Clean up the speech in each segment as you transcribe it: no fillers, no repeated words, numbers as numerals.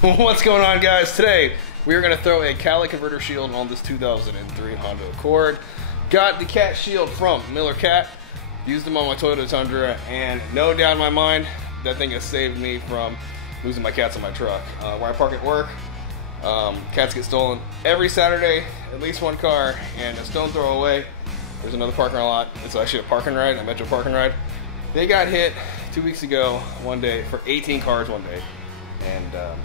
What's going on, guys? Today we are going to throw a catalytic converter shield on this 2003 Honda Accord. Got the cat shield from MILLERCAT, used them on my Toyota Tundra, and no doubt in my mind that thing has saved me from losing my cats on my truck. Where I park at work, cats get stolen every Saturday, at least one car, and a stone throw away. There's another parking lot. It's actually a parking ride, a metro parking ride. They got hit 2 weeks ago, one day, for 18 cars one day, and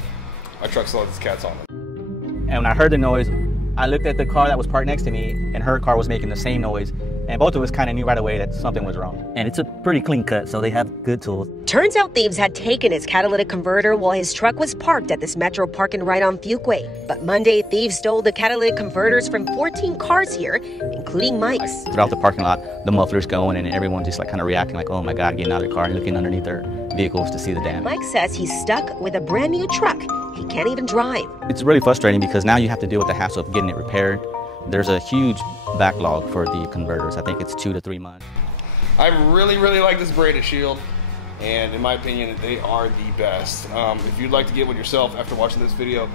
my truck still has its cats on it. And when I heard the noise, I looked at the car that was parked next to me, and her car was making the same noise. And both of us kind of knew right away that something was wrong. And it's a pretty clean cut, so they have good tools. Turns out thieves had taken his catalytic converter while his truck was parked at this metro park and ride on Fuquay. But Monday, thieves stole the catalytic converters from 14 cars here, including Mike's. Throughout the parking lot, the muffler's going, and everyone just like kind of reacting like, oh my God, getting out of their car and looking underneath their vehicles to see the damage. Mike says he's stuck with a brand new truck. He can't even drive. It's really frustrating because now you have to deal with the hassle of getting it repaired. There's a huge backlog for the converters. I think it's 2 to 3 months. I really like this Braided Shield, and in my opinion, they are the best. If you'd like to get one yourself after watching this video,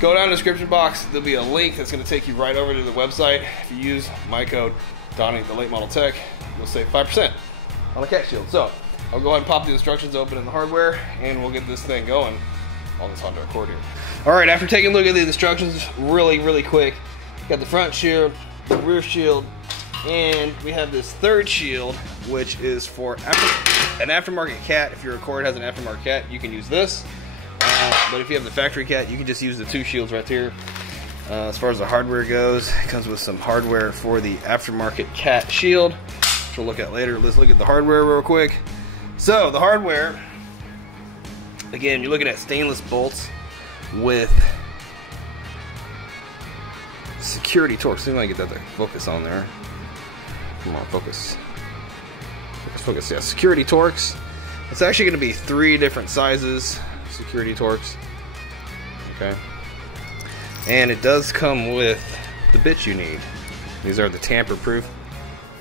go down in the description box. There'll be a link that's going to take you right over to the website. If you use my code, Donnie, the Late Model Tech, you'll save 5% on the cat shield. So I'll go ahead and pop the instructions open in the hardware, and we'll get this thing going on this Honda Accord here. All right, after taking a look at the instructions really quick, got the front shield, the rear shield, and we have this third shield, which is for an aftermarket cat. If your Accord has an aftermarket cat, you can use this. But if you have the factory cat, you can just use the 2 shields right here. As far as the hardware goes, it comes with some hardware for the aftermarket cat shield, which we'll look at later. Let's look at the hardware real quick. So the hardware, again, you're looking at stainless bolts with security torques. See if I can get that to focus on there. Come on, focus. Focus. Yeah, security torques. It's actually going to be 3 different sizes, security torques. Okay. And it does come with the bits you need. These are the tamper-proof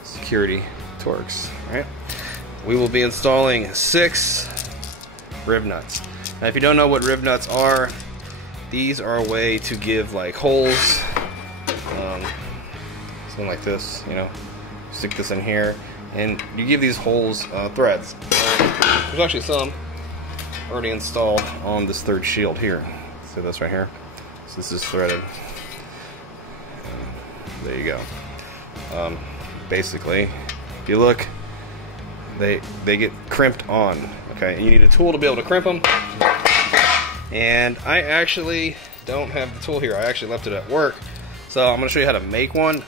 security torques. All right. We will be installing 6 rib nuts. Now, if you don't know what rib nuts are, these are a way to give like holes. Something like this, you know, stick this in here, and you give these holes threads. There's actually some already installed on this third shield here. See this right here? So this is threaded. There you go. Basically, if you look, they get crimped on. Okay, and you need a tool to be able to crimp them. And I actually don't have the tool here. I actually left it at work. So I'm going to show you how to make one.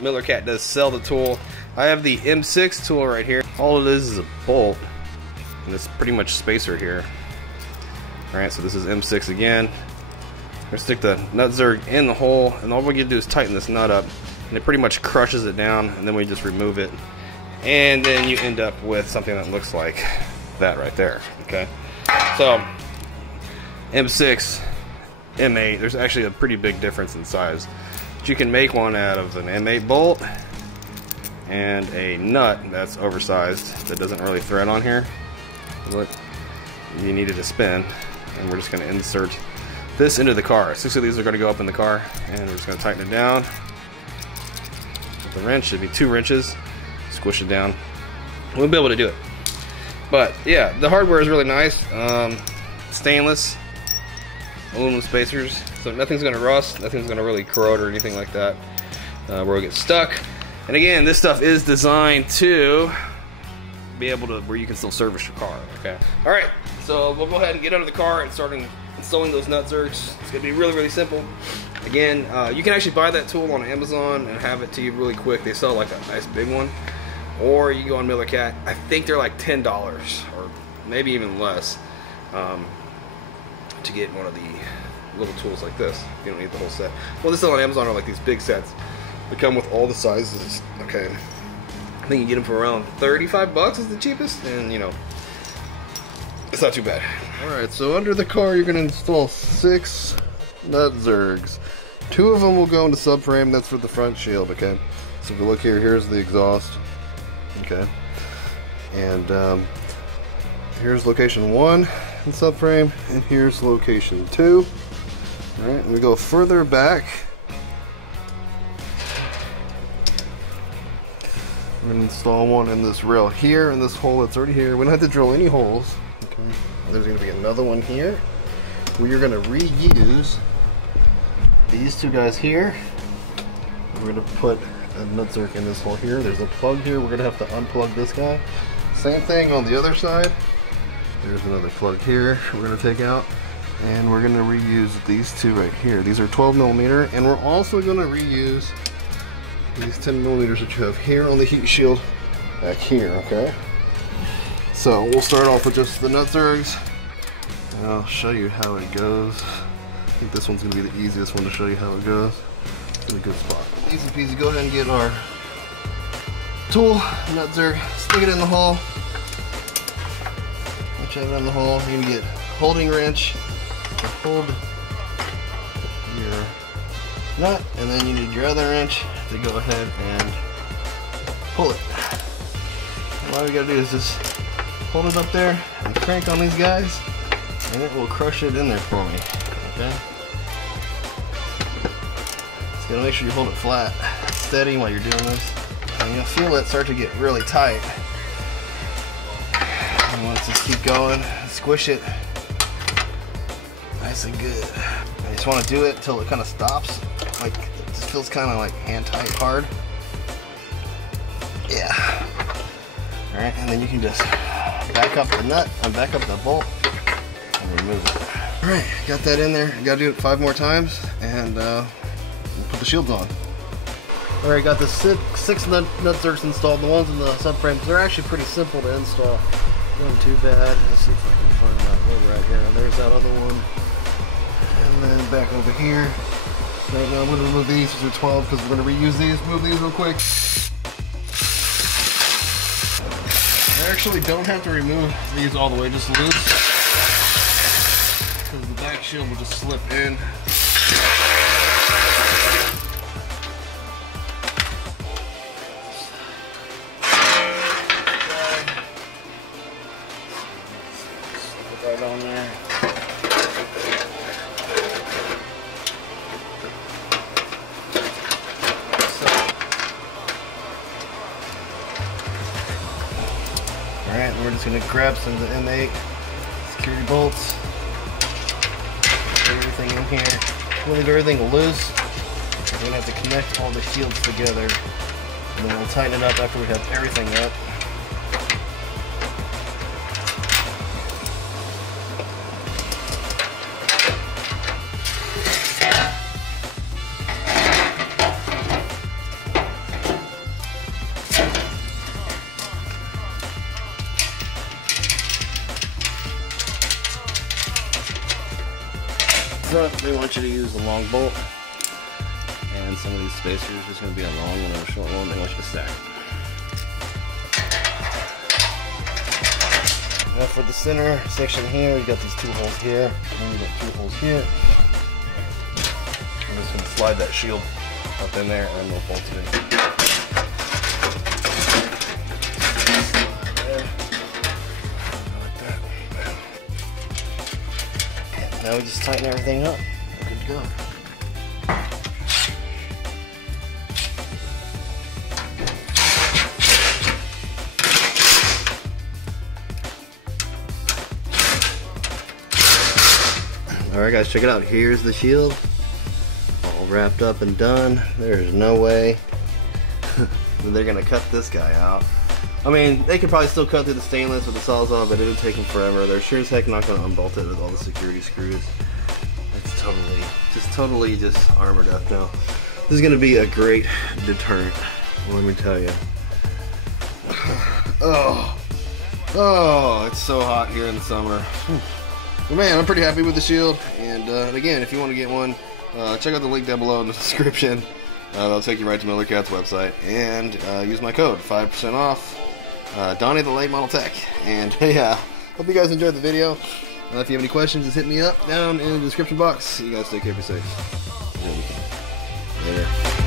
MILLERCAT does sell the tool. I have the M6 tool right here. All it is a bolt, and it's pretty much spacer here. Alright, so this is M6 again. I'm going to stick the nut zerg in the hole, and all we can do is tighten this nut up, and it pretty much crushes it down, and then we just remove it. And then you end up with something that looks like that right there. Okay, so M6, M8, there's actually a pretty big difference in size. But you can make one out of an M8 bolt and a nut that's oversized that doesn't really thread on here. Look, you need it to spin, and we're just going to insert this into the car. 6 of these are going to go up in the car, and we're just going to tighten it down with the wrench. Should be 2 wrenches. Squish it down. We'll be able to do it. But yeah, the hardware is really nice. Stainless, aluminum spacers, so nothing's going to rust, nothing's going to really corrode or anything like that where we'll get stuck. And again, this stuff is designed to be able to, where you can still service your car. Okay. All right, so we'll go ahead and get out of the car and start installing those nut zergs. It's going to be really really simple. Again, you can actually buy that tool on Amazon and have it to you really quick. They sell like a nice big one, or you can go on MILLERCAT. I think they're like $10 or maybe even less to get one of the little tools like this. You don't need the whole set. Well, they sell on Amazon are like these big sets. They come with all the sizes. Okay, I think you get them for around 35 bucks is the cheapest, and you know, it's not too bad. Alright, so under the car you're going to install 6 nut zergs. 2 of them will go into subframe. That's for the front shield. Okay, so if you look here, here's the exhaust. Okay, and here's location 1, the subframe, and here's location 2. Alright, we go further back. We're going to install one in this rail here, in this hole that's already here. We don't have to drill any holes. Okay. There's going to be another one here. We are going to reuse these two guys here. We're going to put a nutsert in this hole here. There's a plug here. We're going to have to unplug this guy. Same thing on the other side. There's another plug here we're going to take out. And we're going to reuse these two right here. These are 12mm, and we're also going to reuse these 10mm that you have here on the heat shield back here, okay? So we'll start off with just the nutsert, and I'll show you how it goes. I think this one's going to be the easiest one to show you how it goes. It's in a good spot. Easy peasy, go ahead and get our tool, nutsert, stick it in the hole. Once you have it in the hole, you're going to get holding wrench to hold your nut, and then you need your other wrench to go ahead and pull it. And all you gotta do is just hold it up there and crank on these guys, and it will crush it in there for me. Okay? Just gotta make sure you hold it flat, steady while you're doing this, and you'll feel it start to get really tight. And let's just keep going, squish it nice and good. You just want to do it until it kind of stops. Like, it just feels kind of like hand tight hard. Yeah. Alright, and then you can just back up the nut and back up the bolt and remove it. Alright, got that in there. You gotta do it 5 more times, and we'll put the shields on. Alright, got the 6 nutserts installed. The ones in the subframes, they're actually pretty simple to install. Not too bad. Let's see if I can find out where we're at here. There's that other one. And then back over here. Right now I'm going to remove these, which are 12, because we're going to reuse these. Move these real quick. I actually don't have to remove these all the way, just loose, because the back shield will just slip in. Slip right on there. Alright, we're just going to grab some of the M8 security bolts, put everything in here. We'll leave everything loose. We're going to have to connect all the shields together, and then we'll tighten it up after we have everything up. Front, they want you to use a long bolt, and some of these spacers are just going to be a long one and a short one. They want you to stack. Now for the center section here, you got these 2 holes here, and you got 2 holes here. I'm just going to slide that shield up in there, and we'll bolt it in. Now we just tighten everything up. We're good to go. Alright guys, check it out. Here's the shield. All wrapped up and done. There's no way they're going to cut this guy out. I mean, they could probably still cut through the stainless with the Sawzall, but it would take them forever. They're sure as heck not going to unbolt it with all the security screws. It's totally just armored up now. This is going to be a great deterrent, let me tell you. Oh, it's so hot here in the summer. But man, I'm pretty happy with the shield. And again, if you want to get one, check out the link down below in the description. That'll take you right to MILLERCAT's website. And use my code, 5% off. Donnie the Late Model Tech. And yeah, hope you guys enjoyed the video. If you have any questions, just hit me up down in the description box. You guys take care, be safe. Later.